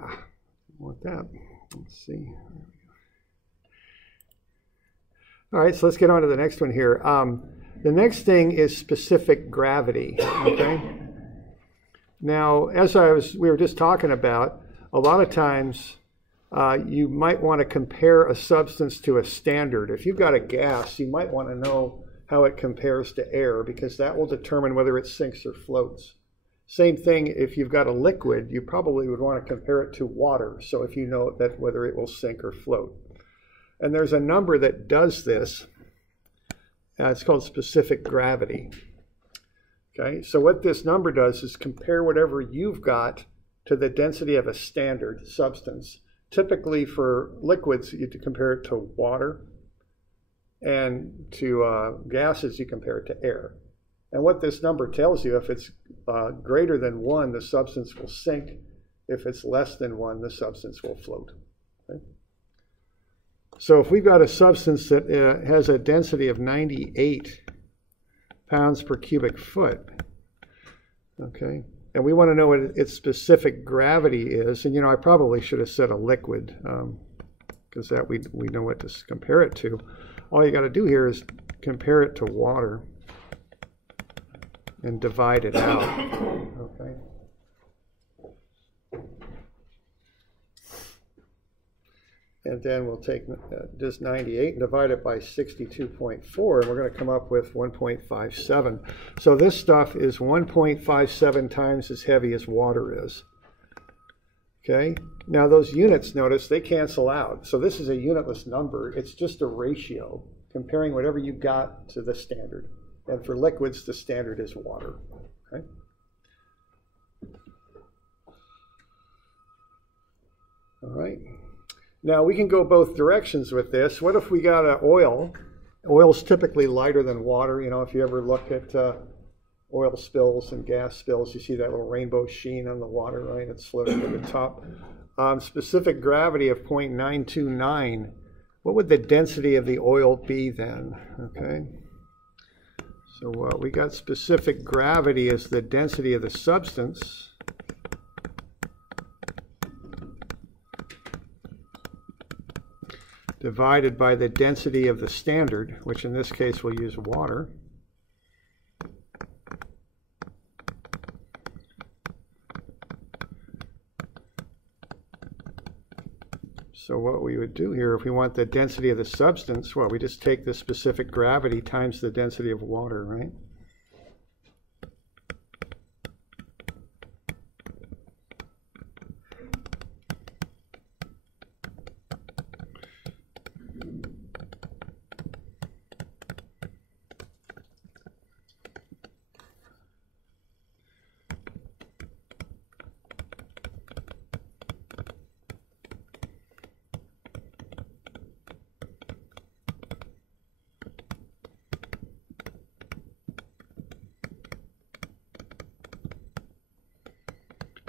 I want that. Let's see. All right, so let's get on to the next one here. The next thing is specific gravity, okay? Now, as we were just talking about, a lot of times you might want to compare a substance to a standard. If you've got a gas, you might want to know how it compares to air, because that will determine whether it sinks or floats. Same thing, if you've got a liquid, you probably would want to compare it to water, so if you know that whether it will sink or float. And there's a number that does this. It's called specific gravity. Okay, so what this number does is compare whatever you've got to the density of a standard substance. Typically for liquids, you compare it to water, and to gases, you compare it to air. And what this number tells you, if it's greater than 1, the substance will sink. If it's less than 1, the substance will float. Okay? So if we've got a substance that has a density of 98 pounds per cubic foot, okay, and we want to know what its specific gravity is, and I probably should have said a liquid, because that we know what to compare it to. All you got to do here is compare it to water and divide it out, okay? And then we'll take this 98 and divide it by 62.4, and we're going to come up with 1.57. So this stuff is 1.57 times as heavy as water is. Okay? Now those units, notice, they cancel out. So this is a unitless number. It's just a ratio comparing whatever you got to the standard. And for liquids, the standard is water. Okay? All right. Now we can go both directions with this. What if we got an oil? Oil's typically lighter than water. If you ever look at oil spills and gas spills, you see that little rainbow sheen on the water, right? It's floating at the top. Specific gravity of 0.929. What would the density of the oil be then? Okay. So we got specific gravity as the density of the substance. Divided by the density of the standard, which in this case we'll use water. So what we would do here, if we want the density of the substance, well, we just take the specific gravity times the density of water, right?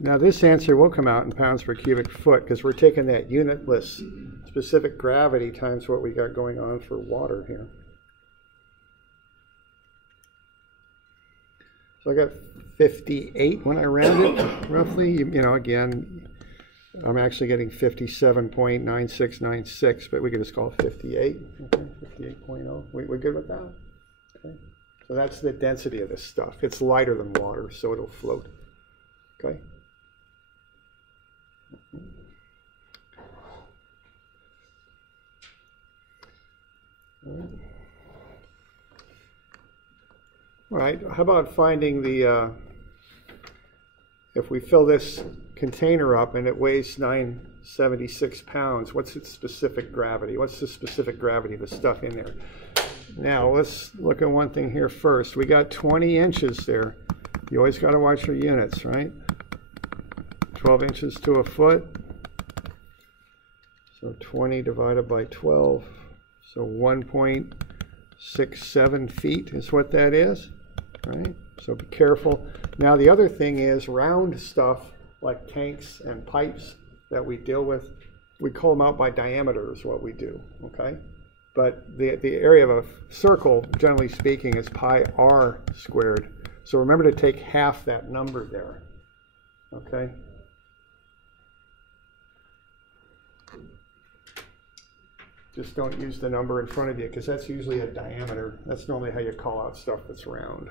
Now this answer will come out in pounds per cubic foot because we're taking that unitless specific gravity times what we got going on for water here. So I got 58 when I round it, roughly. Again, I'm actually getting 57.9696, but we could just call it 58. Okay, 58.0. We're good with that? Okay. So that's the density of this stuff. It's lighter than water, so it'll float. Okay. All right, how about finding the, if we fill this container up and it weighs 976 pounds, what's its specific gravity? What's the specific gravity of the stuff in there? Now, let's look at one thing here first. We got 20 inches there. You always got to watch your units, right? 12 inches to a foot. So 20 divided by 12. So 1.67 feet is what that is, right? So be careful. Now the other thing is round stuff like tanks and pipes that we deal with, we call them out by diameter is what we do, okay? But the area of a circle, generally speaking, is pi r squared. So remember to take half that number there, okay? Just don't use the number in front of you, because that's usually a diameter. That's normally how you call out stuff that's round.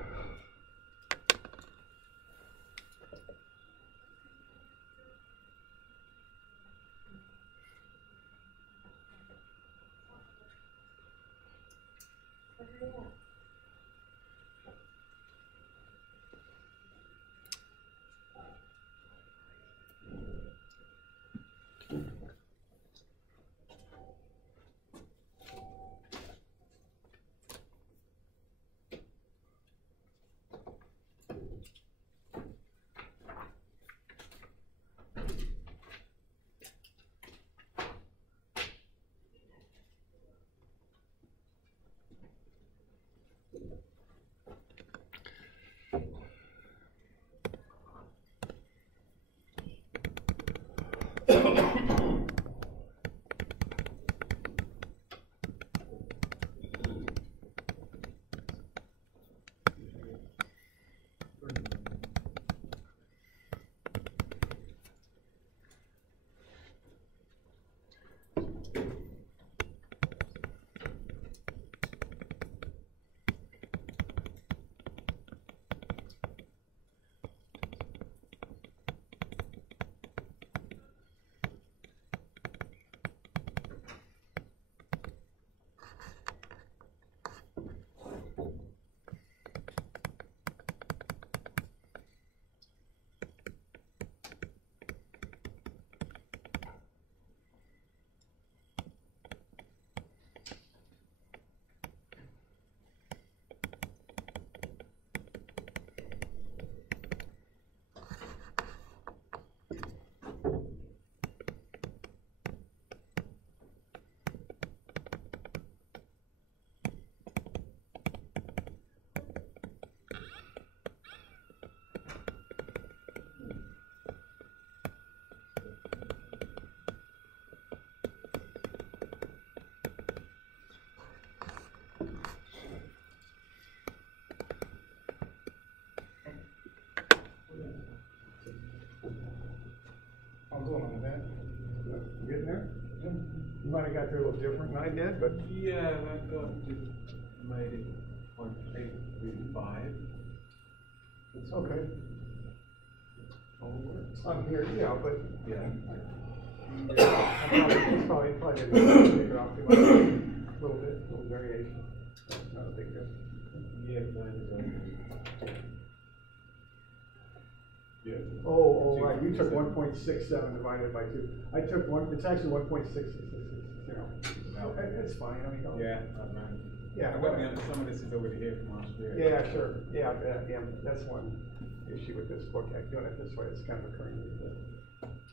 Going on with that. You getting there? Yeah. You might have got there a little different than I did, but yeah, I got just made it 0.835. it's okay. Onwards. I'm here, yeah, but Yeah. it's probably didn't take it off too much. A little bit, a little variation. Not a big deal. Yeah, mine is yeah. Oh, right. You took 1.67 divided by 2. I took one. It's actually 1.666. It's fine. I mean, Yeah, I know. Yeah. I've got me under some of this is already here from last year. Yeah, sure. Yeah, that's one issue with this book. Doing it this way, it's kind of occurring.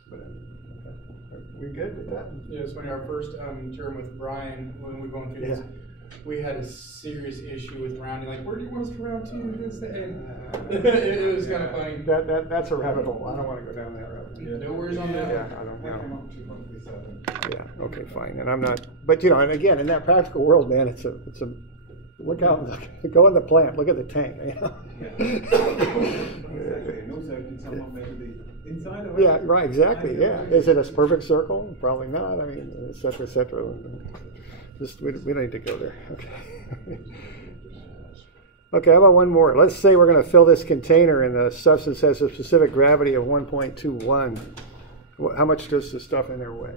But okay. We good with that? Yeah, it's funny. Our first term with Brian, when we were going through this, we had a serious issue with rounding. Like, where do you want us to round to? This and it was kind of funny. That's a rabbit hole. I don't want to go down that rabbit hole. Yeah, no worries on that. Yeah, I don't I came know. up to 1.37. Yeah. Okay. Fine. And I'm not. But and again, in that practical world, man, it's a. Look out! Go in the plant. Look at the tank. You know? Exactly. And also, did someone measure the inside of it? Yeah. Right. Exactly. Yeah. Is it a perfect circle? Probably not. I mean, et cetera, et cetera. Just we don't need to go there. Okay. Okay, how about one more? Let's say we're going to fill this container and the substance has a specific gravity of 1.21. How much does the stuff in there weigh?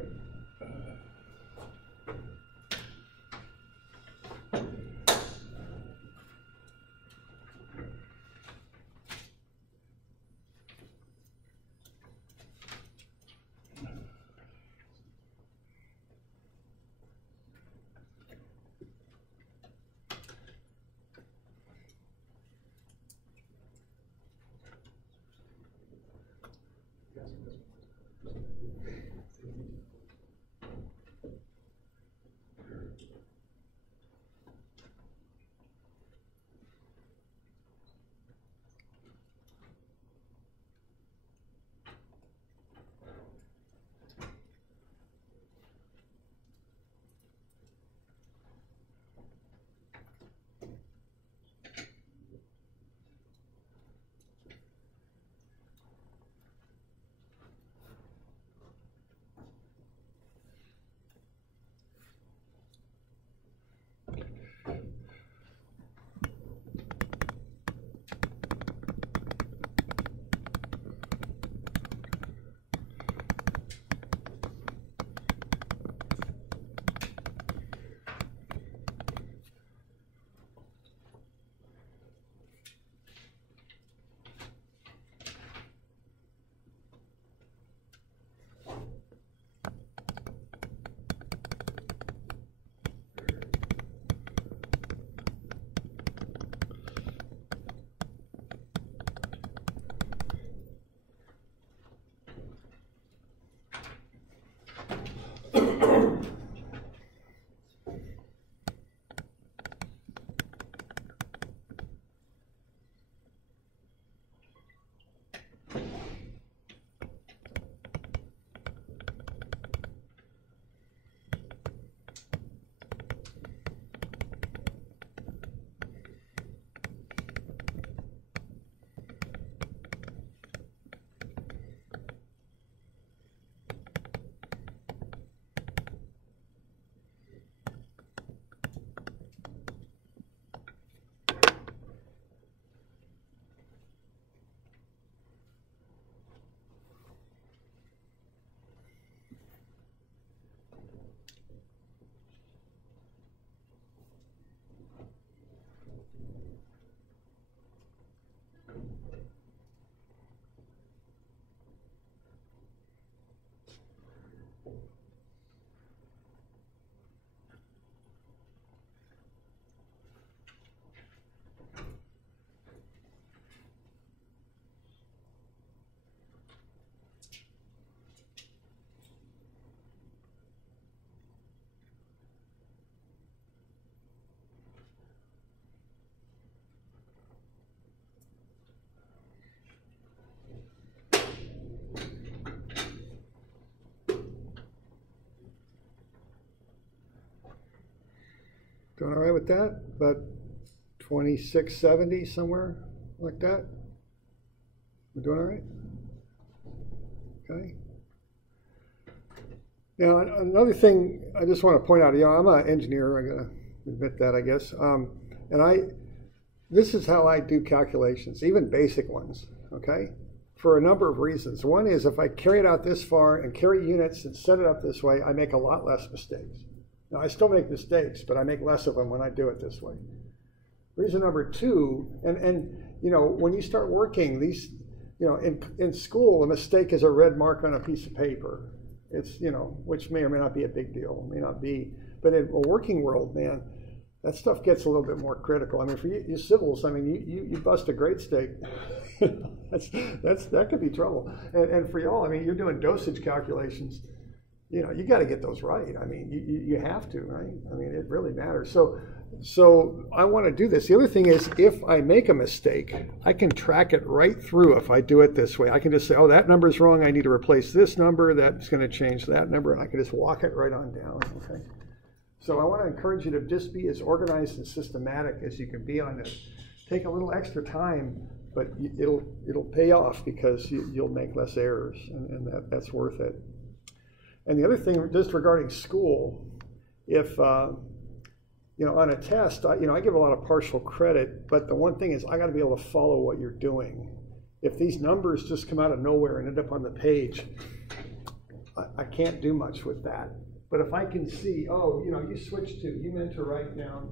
Doing all right with that? About 2670, somewhere like that? We're doing all right? Okay. Now, another thing I just want to point out, I'm an engineer, I'm going to admit that, I guess. This is how I do calculations, even basic ones, okay? For a number of reasons. One is if I carry it out this far and carry units and set it up this way, I make a lot less mistakes. Now, I still make mistakes, but I make less of them when I do it this way. Reason number two, and when you start working, these, in school, a mistake is a red mark on a piece of paper. It's, which may or may not be a big deal, may not be. But in a working world, man, that stuff gets a little bit more critical. I mean, for you civils, I mean, you bust a grade stake, that could be trouble. And for y'all, I mean, you're doing dosage calculations. You got to get those right. I mean, you have to, right? I mean, it really matters. So I want to do this. The other thing is, if I make a mistake, I can track it right through if I do it this way. I can just say, oh, that number's wrong. I need to replace this number. That's going to change that number. And I can just walk it right on down, okay? So I want to encourage you to just be as organized and systematic as you can be on this. Take a little extra time, but it'll pay off because you'll make less errors, and that's worth it. And the other thing, just regarding school, if on a test, I give a lot of partial credit, but the one thing is I got to be able to follow what you're doing. If these numbers just come out of nowhere and end up on the page, I can't do much with that. But if I can see, oh, you meant to write down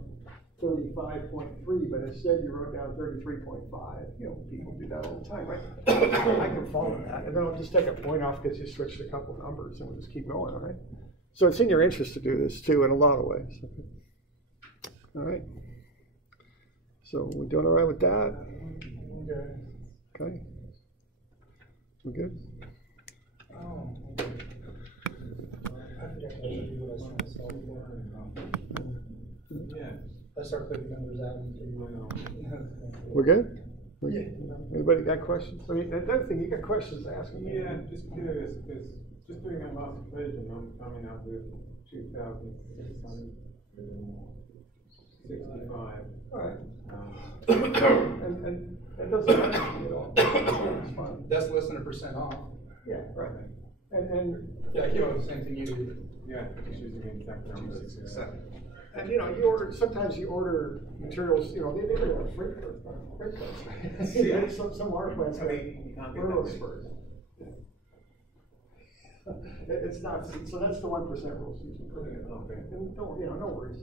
35.3, but instead you wrote down 33.5. People do that all the time, right? I can follow that, and then I'll just take a point off because you switched a couple numbers, and we'll just keep going, all right? So it's in your interest to do this, too, in a lot of ways. All right. So we're doing all right with that? Okay. We good? Oh, okay. I forgot to do what I was trying to solve for. Yeah. I start putting numbers out and we're good? Yeah. Anybody got questions? I mean, another thing, you got questions to ask me? Yeah, just curious, because just doing that last equation, I'm coming up with 2,665. All right. And it doesn't matter at all. It's fine. That's less than 1% off. Yeah, right. And yeah, I came up with the same thing you did. Yeah, just using the exact numbers. And sometimes you order materials, they go on freight cars. Some water plants have burrow spurs. It's not, so that's the 1% rule, Susan. Okay. And no worries.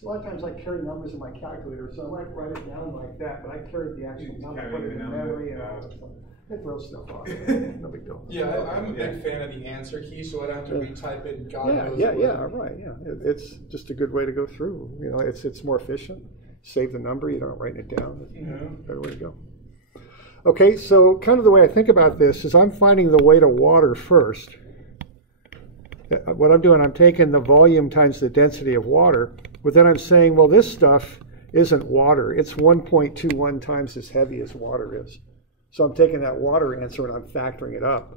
A lot of times I carry numbers in my calculator, so I might write it down like that, but I carry the actual number, put it in memory, and all that stuff. It throws stuff off. No big deal. Yeah, I'm a big fan of the answer key, so I don't have to retype it. God knows. Right. Yeah, it's just a good way to go through. It's more efficient. Save the number. You don't write it down. Better way to go. Okay, so kind of the way I think about this is I'm finding the weight of water first. What I'm doing, I'm taking the volume times the density of water, but then I'm saying, well, this stuff isn't water. It's 1.21 times as heavy as water is. So I'm taking that water answer and I'm factoring it up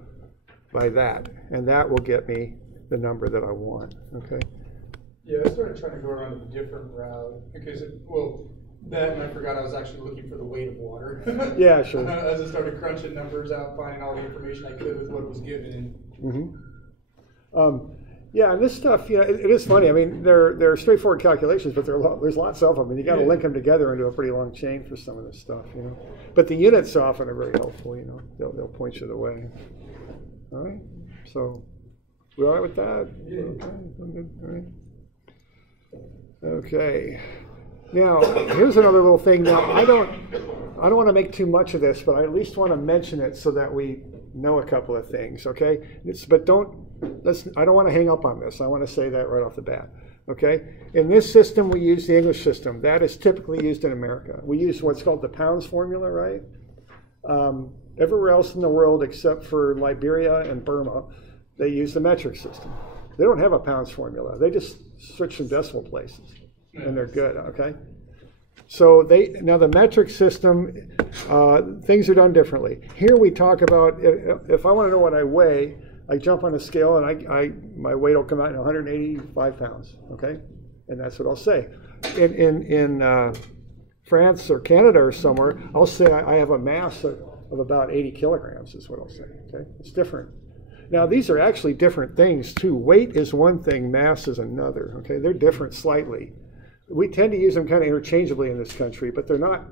by that, and that will get me the number that I want, okay? Yeah, I started trying to go around a different route because, that and I forgot I was actually looking for the weight of water. Yeah, sure. As I started crunching numbers out, finding all the information I could with what was given. Yeah, and this stuff, it is funny. I mean, they're straightforward calculations, but there's lots of them, and you got to link them together into a pretty long chain for some of this stuff, But the units often are very helpful, They'll point you the way. All right. So, we all right with that? Yeah. Okay. I'm good. All right. Okay. Now, here's another little thing. Now, I don't want to make too much of this, but I at least want to mention it so that we know a couple of things. Okay. I don't want to hang up on this. I want to say that right off the bat. Okay. In this system, we use the English system. That is typically used in America. We use what's called the pounds formula, right? Everywhere else in the world, except for Liberia and Burma, they use the metric system. They don't have a pounds formula. They just switch some decimal places, and they're good. Okay. So now the metric system, things are done differently. Here we talk about if I want to know what I weigh, I jump on a scale and my weight will come out in 185 pounds. Okay. And that's what I'll say. In France or Canada or somewhere, I'll say I have a mass of about 80 kilograms is what I'll say, okay? It's different. Now, these are actually different things too. Weight is one thing, mass is another, okay? They're different slightly. We tend to use them kind of interchangeably in this country, but they're not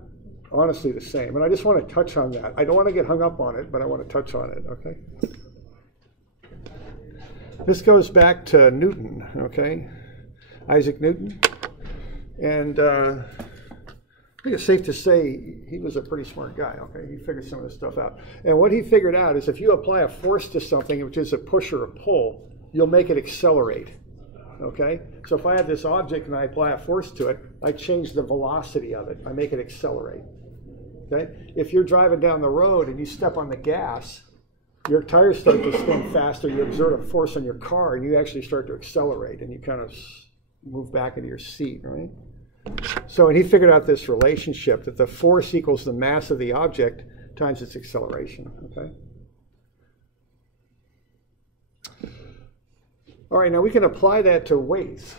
honestly the same. And I just want to touch on that. I don't want to get hung up on it, but I want to touch on it, okay? This goes back to Newton, okay? Isaac Newton. And I think it's safe to say he was a pretty smart guy, okay? He figured some of this stuff out. And what he figured out is if you apply a force to something, which is a push or a pull, you'll make it accelerate, okay? So if I have this object and I apply a force to it, I change the velocity of it. I make it accelerate, okay? If you're driving down the road and you step on the gas, your tires start to spin faster, you exert a force on your car, and you actually start to accelerate, and you kind of move back into your seat, right? So, and he figured out this relationship that the force equals the mass of the object times its acceleration, okay? All right, now we can apply that to weights.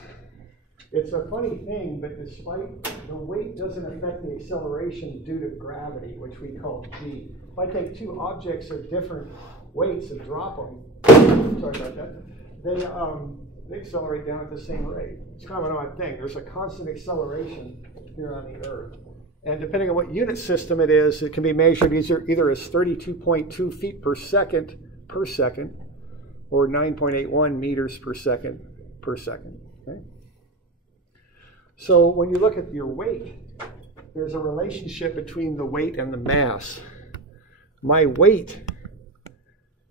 It's a funny thing, but despite the weight doesn't affect the acceleration due to gravity, which we call G. If I take two objects of different weights and drop them, sorry about that, they accelerate down at the same rate. It's kind of an odd thing. There's a constant acceleration here on the Earth. And depending on what unit system it is, it can be measured either as 32.2 feet per second, or 9.81 meters per second, okay? So when you look at your weight, there's a relationship between the weight and the mass. My weight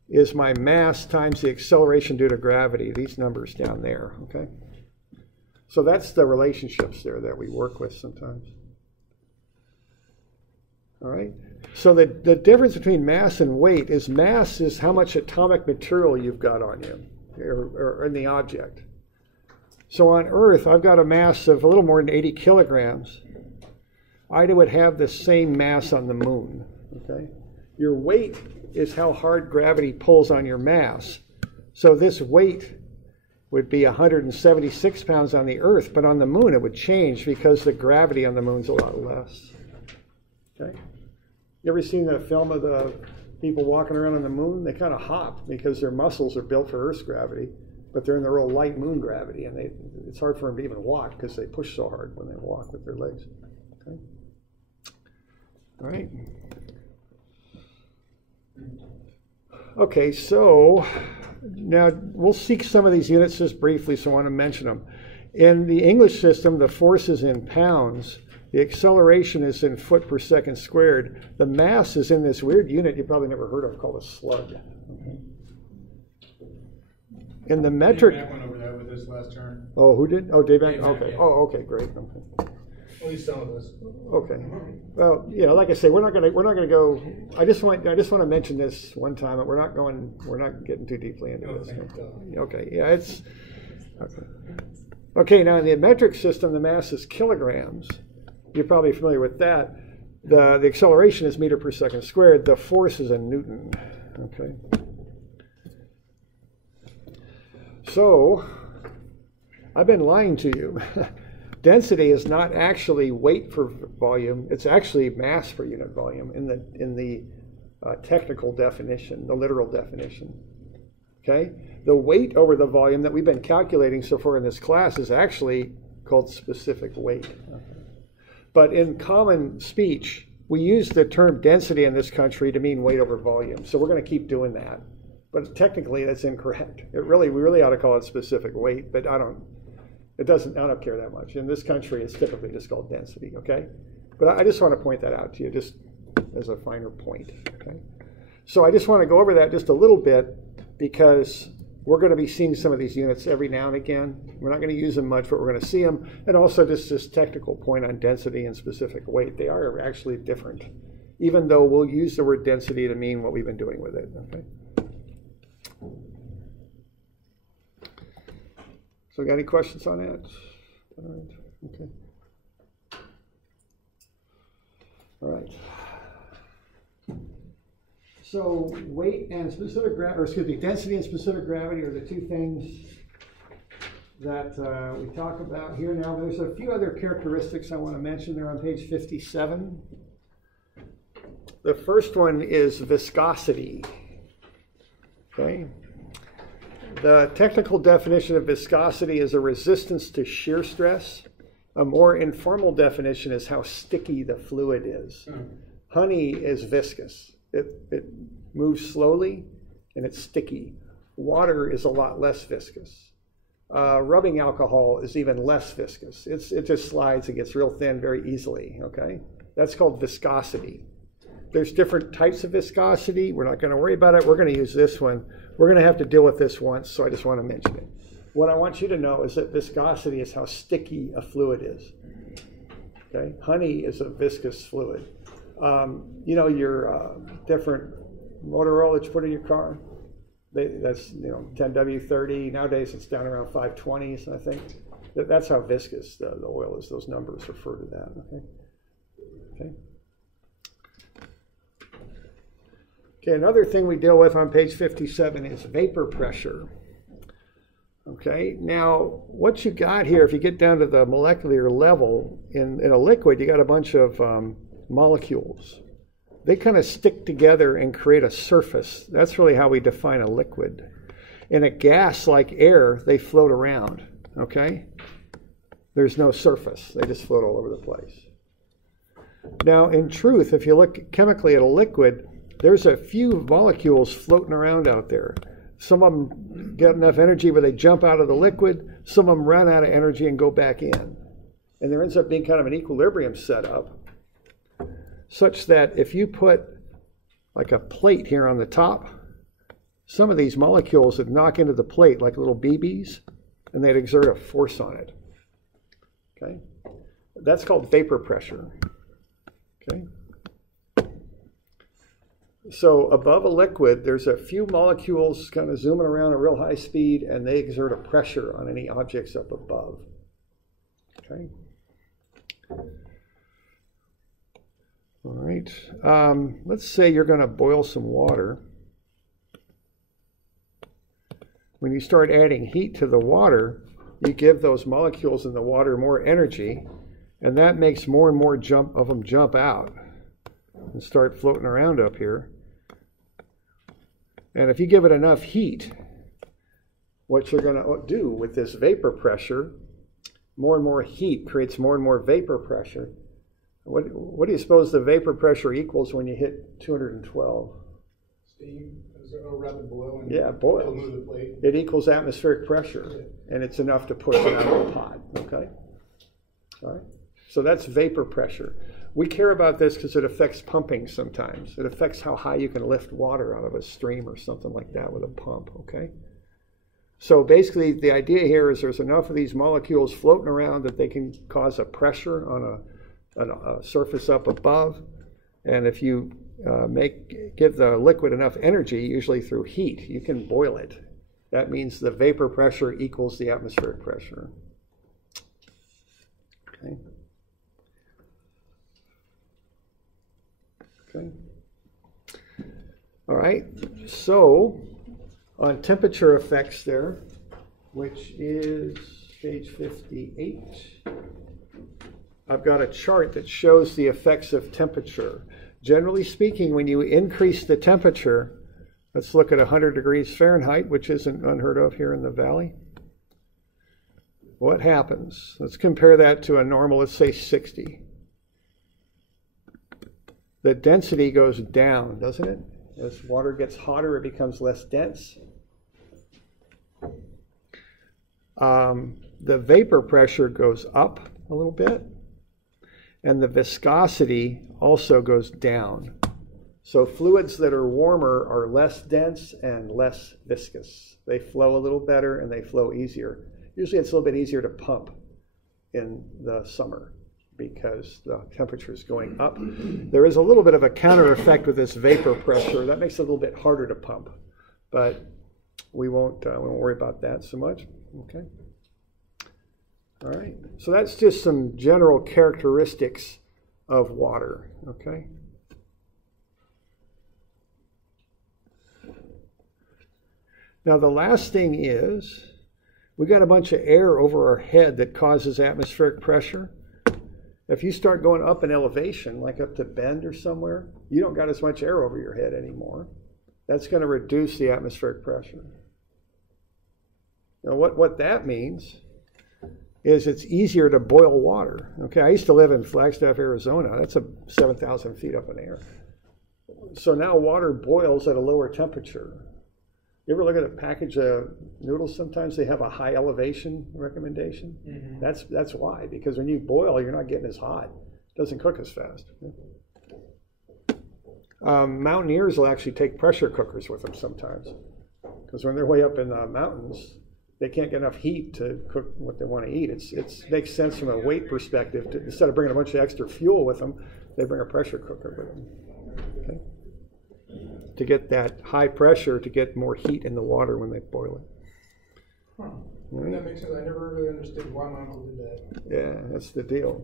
is my mass times the acceleration due to gravity, these numbers down there, okay? So that's the relationships there that we work with sometimes. All right? So the difference between mass and weight is mass is how much atomic material you've got on you, or in the object. So on Earth, I've got a mass of a little more than 80 kilograms. I would have the same mass on the moon, okay? Your weight is how hard gravity pulls on your mass. So this weight would be 176 pounds on the Earth, but on the moon it would change because the gravity on the moon's a lot less. Okay? You ever seen the film of the people walking around on the moon? They kind of hop because their muscles are built for Earth's gravity, but they're in the real light moon gravity, and it's hard for them to even walk because they push so hard when they walk with their legs. Okay? All right. Okay, so now we'll see some of these units just briefly, so I want to mention them. In the English system, the force is in pounds. The acceleration is in foot per second squared. The mass is in this weird unit you probably never heard of called a slug. Okay. In the metric... Dave Mack went over that with his last turn. Oh, who did? Oh, Dave Mack? Dave Mack, Okay. yeah. Oh, okay, great. Okay. At least some of us. Okay. Well, you know, like I say, we're not gonna go. I just want to mention this one time, but we're not getting too deeply into this. Okay. Yeah, it's okay. Okay. Now in the metric system, the mass is kilograms. You're probably familiar with that. The acceleration is meter per second squared. The force is in Newton. Okay. So I've been lying to you. Density is not actually weight per volume, it's actually mass per unit volume in the technical definition, the literal definition. Okay? The weight over the volume that we've been calculating so far in this class is actually called specific weight. Okay. But in common speech, we use the term density in this country to mean weight over volume. So we're going to keep doing that. But technically that's incorrect. We really ought to call it specific weight, but I don't care that much. In this country, it's typically just called density, okay? But I just want to point that out to you just as a finer point, okay? So I just want to go over that just a little bit because we're going to be seeing some of these units every now and again. We're not going to use them much, but we're going to see them. And also just this technical point on density and specific weight. They are actually different, even though we'll use the word density to mean what we've been doing with it, okay? So got any questions on that? All right. Okay. All right. So weight and specific gravity, or excuse me, density and specific gravity are the two things that we talk about here. Now, there's a few other characteristics I want to mention. They're on page 57. The first one is viscosity. Okay. The technical definition of viscosity is a resistance to shear stress. A more informal definition is how sticky the fluid is. Honey is viscous. It moves slowly and it's sticky. Water is a lot less viscous. Rubbing alcohol is even less viscous. It just slides and gets real thin very easily, okay? That's called viscosity. There's different types of viscosity. We're not going to worry about it. We're going to use this one. We're going to have to deal with this once, so I just want to mention it. What I want you to know is that viscosity is how sticky a fluid is. Okay? Honey is a viscous fluid. You know, your different motor oil that you put in your car, that's 10W30. Nowadays it's down around 520s, I think. That's how viscous the oil is. Those numbers refer to that. Okay. Okay. Okay, another thing we deal with on page 57 is vapor pressure. Okay, now what you got here, if you get down to the molecular level, in a liquid, you got a bunch of molecules. They kind of stick together and create a surface. That's really how we define a liquid. In a gas like air, they float around, okay? There's no surface. They just float all over the place. Now, in truth, if you look chemically at a liquid, there's a few molecules floating around out there. Some of them get enough energy where they jump out of the liquid. Some of them run out of energy and go back in. And there ends up being kind of an equilibrium set up, such that if you put like a plate here on the top, some of these molecules would knock into the plate like little BBs, and they'd exert a force on it. Okay? That's called vapor pressure. Okay? So above a liquid, there's a few molecules kind of zooming around at real high speed, and they exert a pressure on any objects up above. Okay? All right. Let's say you're going to boil some water. When you start adding heat to the water, you give those molecules in the water more energy, and that makes more and more of them jump out and start floating around up here. And if you give it enough heat, what you're going to do with this vapor pressure, more and more heat creates more and more vapor pressure. What do you suppose the vapor pressure equals when you hit 212? Steam? Is there a rapid boil? Yeah, boil. Move the plate? It equals atmospheric pressure, and it's enough to push it out of the pot, okay? All right? So that's vapor pressure. We care about this because it affects pumping sometimes. It affects how high you can lift water out of a stream or something like that with a pump, okay? So basically, the idea here is there's enough of these molecules floating around that they can cause a pressure on a surface up above. And if you give the liquid enough energy, usually through heat, you can boil it. That means the vapor pressure equals the atmospheric pressure. Okay. Okay. All right. So on temperature effects there, which is page 58, I've got a chart that shows the effects of temperature. Generally speaking, when you increase the temperature, let's look at 100 degrees Fahrenheit, which isn't unheard of here in the valley. What happens? Let's compare that to a normal, let's say 60. The density goes down, doesn't it? As water gets hotter, it becomes less dense. The vapor pressure goes up a little bit, and the viscosity also goes down. So fluids that are warmer are less dense and less viscous. They flow a little better and they flow easier. Usually it's a little bit easier to pump in the summer because the temperature is going up. There is a little bit of a counter effect with this vapor pressure. That makes it a little bit harder to pump, but we won't worry about that so much. Okay. All right. So that's just some general characteristics of water. Okay. Now the last thing is We got a bunch of air over our head that causes atmospheric pressure. If you start going up in elevation, like up to Bend or somewhere, you don't got as much air over your head anymore. That's going to reduce the atmospheric pressure. Now, what that means is it's easier to boil water. Okay, I used to live in Flagstaff, Arizona. That's 7,000 feet up in the air. So now water boils at a lower temperature. You ever look at a package of noodles? Sometimes they have a high elevation recommendation. Mm-hmm. That's why, because when you boil, you're not getting as hot. It doesn't cook as fast. Mountaineers will actually take pressure cookers with them sometimes, because when they're way up in the mountains, they can't get enough heat to cook what they want to eat. It makes sense from a weight perspective. Instead of bringing a bunch of extra fuel with them, they bring a pressure cooker with them. Okay? To get that high pressure, to get more heat in the water when they boil it. Huh. Right. That makes sense. I never really understood why my uncle did that. Yeah, that's the deal.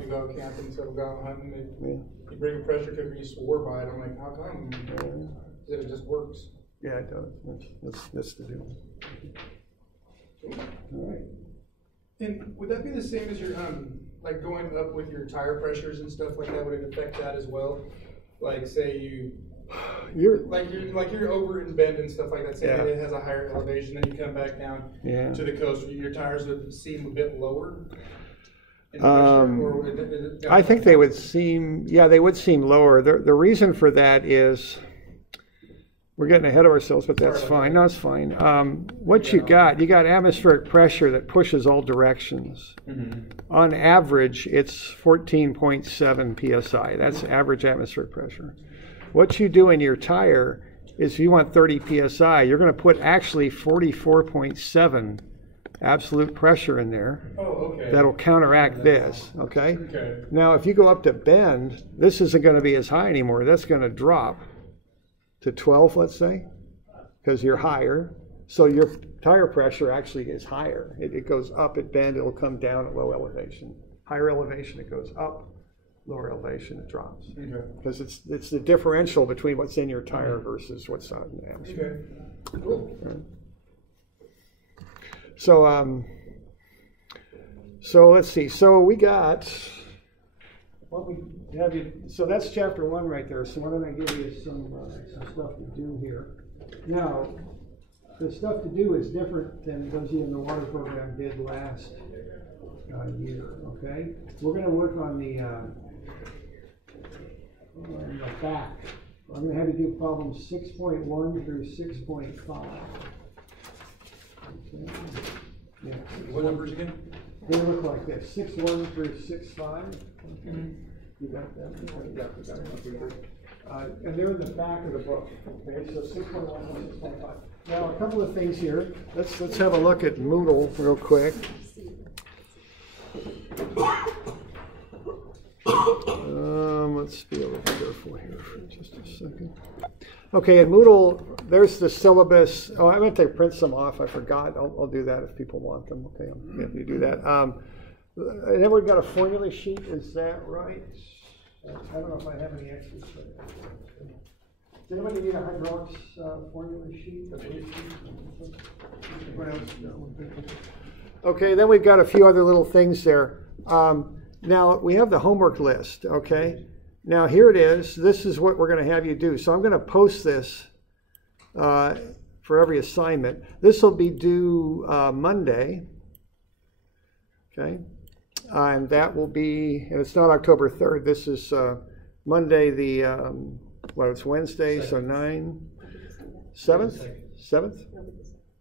You go out camping, instead of going hunting, you bring a pressure cooker, you swore by it. I'm like, how come? It just works. Yeah, it does. That's the deal. All right. And would that be the same as your like going up with your tire pressures and stuff like that? Would it affect that as well? Like, say you're over in Bend and stuff like that. Say it has a higher elevation, then you come back down to the coast. Your tires would seem a bit lower. I think they would seem lower. The reason for that is we're getting ahead of ourselves, but that's fine. No, it's fine. What you got atmospheric pressure that pushes all directions. Mm-hmm. On average, it's 14.7 psi. That's average atmospheric pressure. What you do in your tire is if you want 30 psi, you're going to put actually 44.7 absolute pressure in there. Oh, okay. That'll counteract this, okay? Now, if you go up to Bend, this isn't going to be as high anymore. That's going to drop to 12, let's say, because you're higher. So your tire pressure actually is higher. It goes up at Bend, it'll come down at low elevation. Higher elevation, it goes up. Lower elevation, it drops. Because it's the differential between what's in your tire versus what's out in the atmosphere. Okay. Cool. Right. So let's see. So we got so that's chapter 1 right there. So why don't I give you some stuff to do here? Now, the stuff to do is different than those of you in the water program did last year. Okay, we're going to work on the back. I'm going to have you do problems 6.1 through 6.5. Okay. Yeah. What numbers again? They look like this: 6.1 through 6.5. Okay. You got that? And they're in the back of the book. Okay, so 6.1 and 6.5. Now, a couple of things here. Let's have a look at Moodle real quick. Let's be a little careful here for just a second. Okay, in Moodle, there's the syllabus. Oh, I meant to print some off. I forgot. I'll do that if people want them. Okay, I'm happy to do that. And then we've got a formula sheet. Is that right? I don't know if I have any extras for that. Does anybody need a hydraulics formula sheet? Okay, then we've got a few other little things there. Now, we have the homework list, okay? Now, here it is. This is what we're going to have you do. So I'm going to post this for every assignment. This will be due Monday, okay? And that will be, and it's not October 3rd. This is Monday it's Wednesday, so 7th?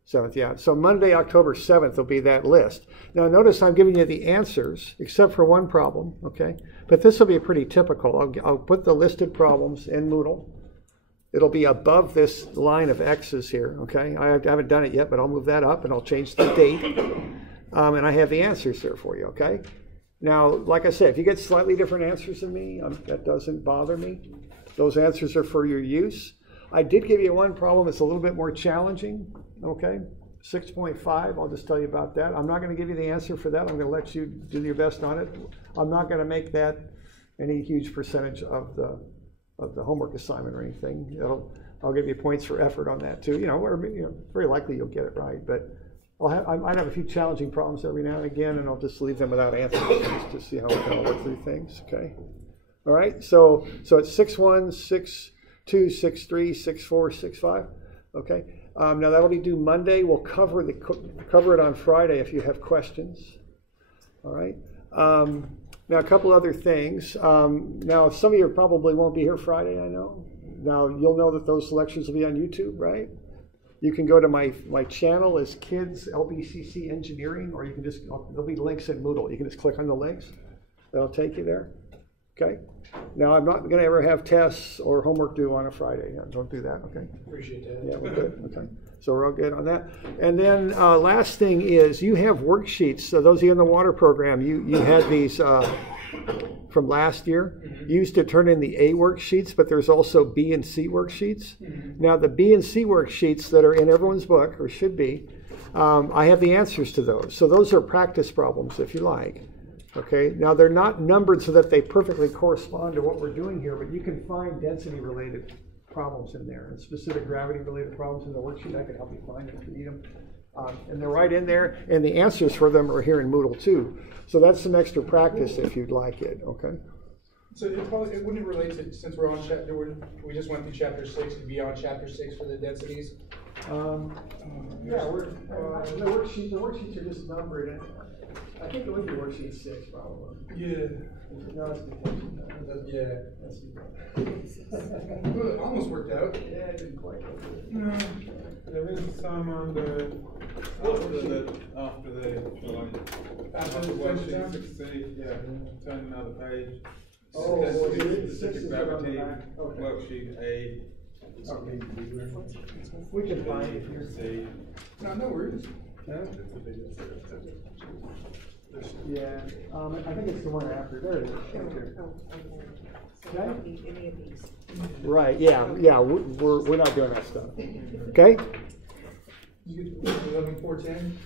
7th, yeah. So Monday, October 7th will be that list. Now notice I'm giving you the answers, except for one problem, okay? But this will be pretty typical. I'll put the listed problems in Moodle. It'll be above this line of X's here, okay? I haven't done it yet, but I'll move that up and I'll change the date. And I have the answers there for you, okay? Now, like I said, if you get slightly different answers than me, that doesn't bother me. Those answers are for your use. I did give you one problem that's a little bit more challenging, okay? 6.5, I'll just tell you about that. I'm not going to give you the answer for that. I'm going to let you do your best on it. I'm not going to make that any huge percentage of the homework assignment or anything. I'll give you points for effort on that too. Very likely you'll get it right, but I might have a few challenging problems every now and again, and I'll just leave them without answers just to see how we can all work through things. Okay. All right. So it's 6-1, 6-2, 6-3, 6-4, 6-5. Okay. Now that'll be due Monday. We'll cover it on Friday if you have questions. All right. Now a couple other things. Now some of you probably won't be here Friday, I know. Now you'll know that those lectures will be on YouTube, right? You can go to my channel as Kids LBCC Engineering, or you can just, there'll be links in Moodle. You can just click on the links. That'll take you there. Okay. Now I'm not going to ever have tests or homework due on a Friday. No, don't do that. Okay. Appreciate that. Yeah, we're good. Okay. So we're all good on that. And then last thing is you have worksheets. So those of you in the water program, you had these from last year. You used to turn in the A worksheets, but there's also B and C worksheets. Now the B and C worksheets that are in everyone's book, or should be, I have the answers to those. So those are practice problems, if you like. Okay. Now they're not numbered so that they perfectly correspond to what we're doing here, but you can find density-related problems in there, and specific gravity-related problems in the worksheet. I can help you find them if you need them. And they're right in there, and the answers for them are here in Moodle too. So that's some extra practice if you'd like it, okay? So it wouldn't relate to, since we're on chapter, we just went through chapter 6, to be on chapter 6 for the densities? Yeah, the worksheets are just numbered. I think it would be worksheet 6 probably. Yeah. No, it's detention. Yeah. Well, it almost worked out. Yeah, it didn't quite go through. No, there is some on the after the worksheet 6C. Yeah, turn another page. Oh, specific gravity. Worksheet A. Okay. We can find it here. C. No worries. Yeah, I think it's the one after. There it is. Okay. Any of these. Right. Yeah. We're not doing that stuff. Okay. You get 11, 4, 10.